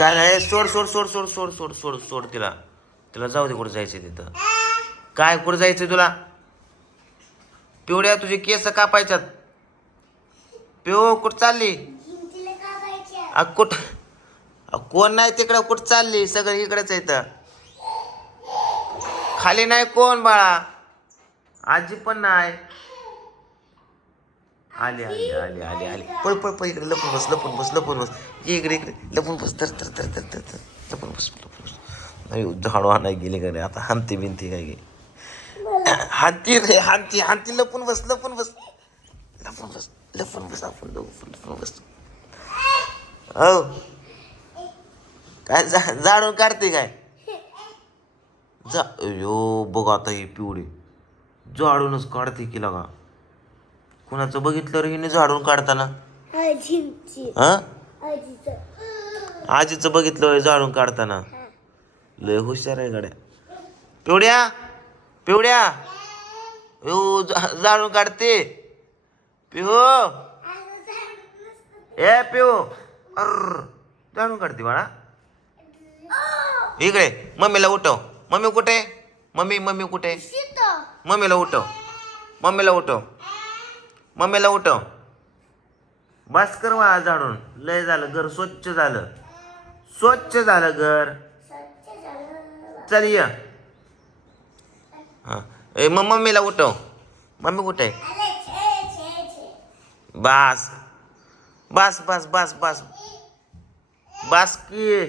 काय नाही सोड सोड सोड सोड सोड सोड सोड सोड तिला. तिला जाऊ दे कुठं जायचं तिथं. काय कुठं जायचं तुला? पिवड्या तुझे केस कापायच्यात. पिव कुठं चालली? अ कुठ? कोण नाही तिकडं कुठं चालली? सगळं इकडंच येतं खाली नाही कोण बाळा. आजी पण नाही. आले आले आले आले आले. पळ पळ पळ इकडे लपून बस लपून बस लपून बस. ये इकडे इकडे. लपून बस तर तर तर तर तर तर लपून बस लपून बस. नाही झाडू आणाय गेले का नाही? आता हांती बिनती काय गे हांती रे हांती हांती लपून बस लपून बस. लपून बस लपून बस आपण लपून लपून बस. हो. काय जा जाडून काढते काय? जा यो बघ आता हे पिवळे. जाडूनच काढते की लगा. कुणाचं बघितलं रे हिने झाडून काढताना? आजीची. हा? आजीचं. बघितलं होय झाडून काढताना? लय हुशार आहे गाड्या. पिवड्या पिवड्या. जा- झाडून काढते. पिहू ए पिऊ. अर झाडून काढते बाळा. इकडे मम्मीला उठव. मम्मी कुठे? मम्मी मम्मी कुठे? मम्मीला उठव. मम्मीला उठव. मम्मीला उठव. बस कर वा झाडून. लय झालं घर स्वच्छ झालं. स्वच्छ झालं घर. चल ये. हा. ए मग मम्मीला उठव. मम्मी कुठे बस. बस बस बस बस. बस की.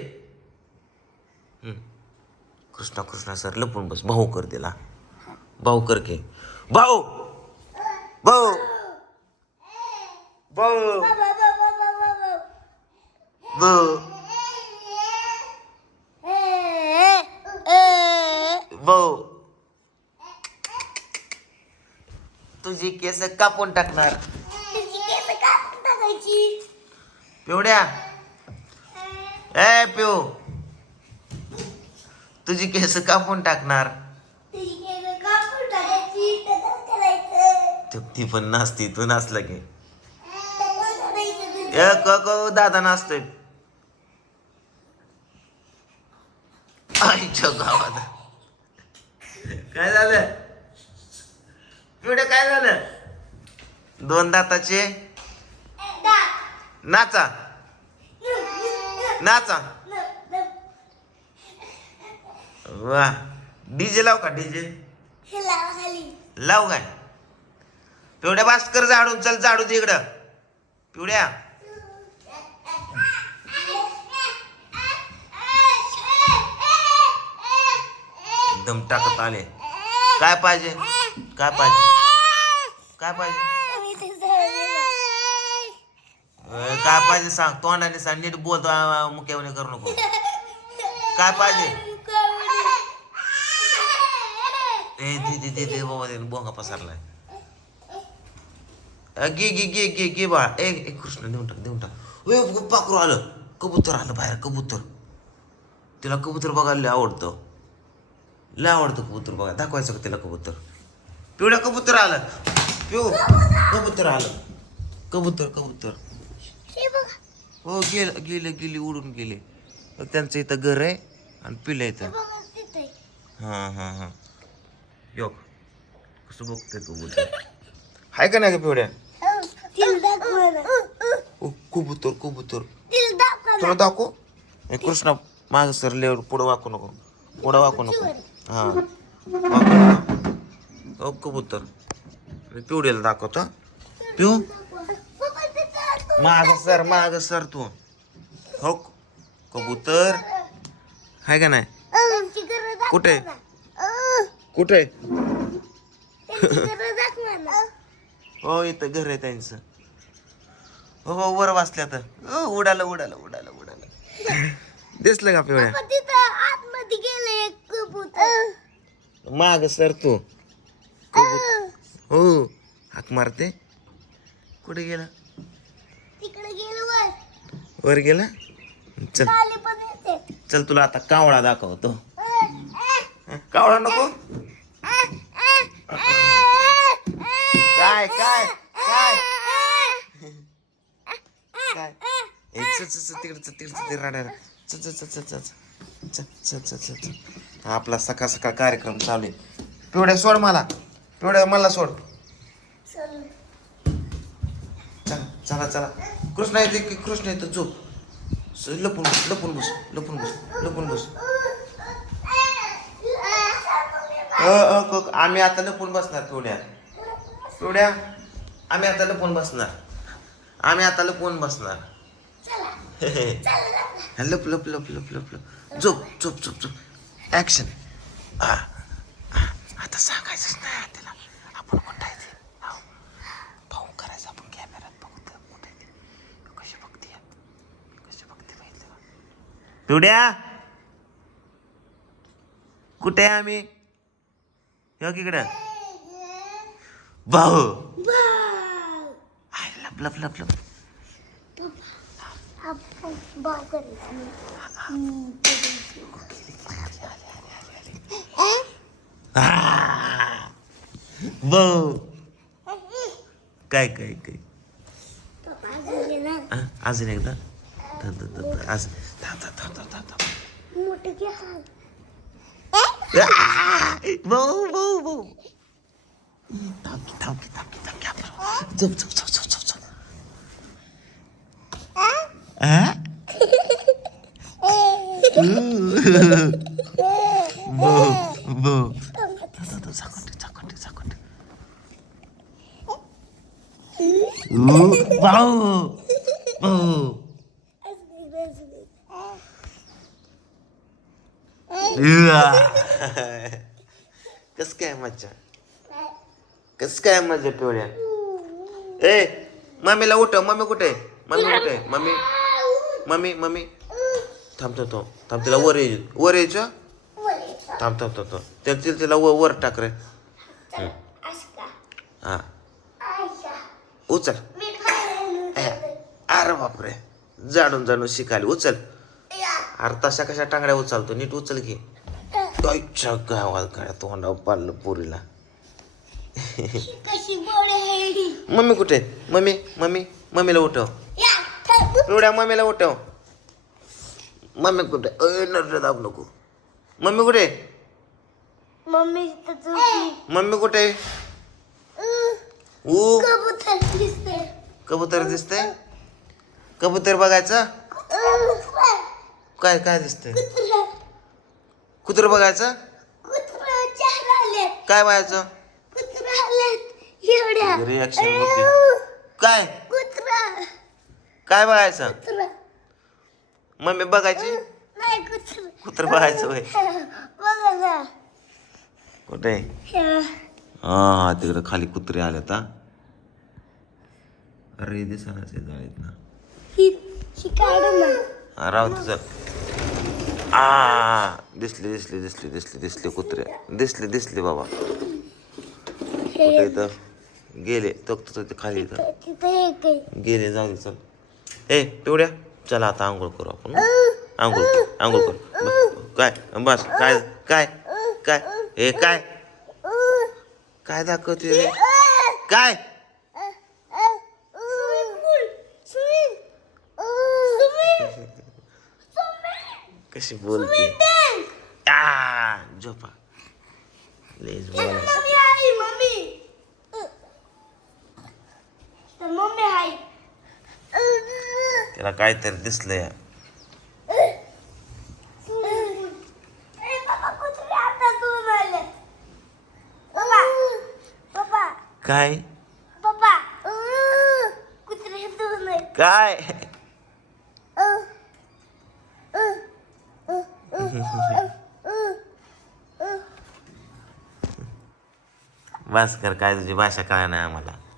कृष्णा कृष्णा सर लपून बस. भाऊ कर दिला. भाऊ कर के. भाऊ. भाऊ. ब ब तुझी केस कापून टाकणार. पिवड्या. ए पिव तुझी केस कापून टाकणार. ती पण नसती तू नसलं की. एक क क दादा नाचतोय. आईच्या गावात. काय झालं? पिवड्या काय झालं? दोन दाताचे? नाचा. नाचा. वा. डीजे लाव का डीजे? लाव काय? पिवड्या भास्कर झाडून चल झाडू दे इकडं. पिवड्या एकदम टाकत आले. काय पाहिजे? काय पाहिजे? काय पाहिजे? काय पाहिजे सांग. तोंडाने सांग. नीट बोल मुक्यावणे करू नको. काय पाहिजे? ए दे दे दे बाबा दे बोंगा पसरलाय. अ, गे घे गे घे घे बाळा. ए ए कृष्ण देऊन टाक देऊन टाक. ए ब- आलं. कबूतर आलं बाहेर कबूतर. तिला कबूतर बघायला आवडतं. लय आवडतं कबूतर बघा दाखवायचं का तिला कबूतर? पिवळ्या कबूतर आलं. पिऊ कबूतर आलं. कबूतर कबूतर. हो गेलं गेले गेली उडून गेले. त्यांचं इथं घर आहे आणि पिलं इथं. हां हां हां योग कसं बघतोय कबूतर? हाय का नाही का पिवड्या ओ कबूतर कबूतर. तुला दाखव कृष्णा माग सर लेवर पुढं वाकू नको. पुढं वाकू नको. हां. ओ कबूतर. मी पिवड्याला दाखवतो पिऊ. माग सर माग सर तू. हो कबूतर. हाय का नाही? कुठे? कुठे? हो इथं घर आहे त्यांचं. हो हो वर वाचल्या तर. हो उडालं उडालं उडालं उडालं. दिसलं का पिवळ्या? माग सर तू हो हाक मारते कुठे गेला वर गेला चल चल तुला आता कावळा दाखवतो कावळा नको काय काय काय काय तिकडचं तिकडचं ते राडायला च च च च चल चल चल चल चल. चल आपला सकाळ सकाळ कार्यक्रम चालू आहे. पिवड्या सोड मला. पिवड्या मला सोड. चल. चला चला कृष्ण येते की कृष्ण येतो? झोप. स- लपून बस लपून बस लपून बस लपून बस. अ, अ, क- आम्ही आता लपून बसणार पिवड्या. पिवड्या आम्ही आता लपून बसणार. आम्ही आता लपून बसणार. लप लप लप लप लप लप. झोप झोप झोप झोप ऍक्शन आता सांगायचंच नाही तिला आपण म्हणतायचे पाहून करायचं आपण कॅमेऱ्यात बघतो कुठे कशी बघते कशी बघते बघितलं पिवड्या कुठे आहे आम्ही हो इकडं भाऊ आय लप लप लप लप आपण बाव भाऊ બહુ કઈ કઈ કઈ આજે ને એકદમ આજે બહુ બહુ બહુ 탐기 탐기 탐기 탐기 앞으로 कस काय मज्जा? कस काय मज्जा पिवळ्या? ए मम्मीला उठ मम्मी कुठे? मम्मी कुठे? मम्मी? Mummy mummy? थांब थांब थांब. थांब तिला वर ये. वर यायचं. थांब थांब थांब थांब. त्या तिला तिला वर वर टाक रे? हा. उचल. अरे बापरे. जाणून जाणून शिकाली. उचल. अरे तशा कशा टांगड्या उचलतो. नीट उचल की. आईच्या गावात काढ्या तोंडावर पाडलं पोरीला. मम्मी कुठे? मम्मी मम्मी मम्मीला उठव. या, थांब. पिवड्या मम्मीला उठव. मम्मी कुठे अय नर दाब नको मम्मी कुठे मम्मी मम्मी कुठे ऊ कबूतर दिसते कबूतर बघायचं काय काय दिसतंय कुत्र बघायचं काय बघायचं रिॲक्शन काय काय बघायचं मम्मी बघायची? कुत्रा बघायचं ना. कुठे. हा. तिकडे खाली कुत्रे आलेत हा. अरे दिसनाच जाळीत ना. ही राहू दे चल. आ दिसले दिसले दिसले दिसले दिसले कुत्रे. दिसले दिसले बाबा. कुठे इथं? गेले तो तो ते खाली इथं. गेले जाऊ दे चल. ए पिवड्या. चला आता आंघोळ करू आपण. आंघोळ आंघोळ करू. काय बस काय काय काय हे काय? काय दाखवते रे काय? कशी बोलते? आ झोपा. लेज बोला मम्मी त्याला काहीतरी दिसलंय. काय? काय? भास्कर काय तुझी भाषा काय नाही आम्हाला.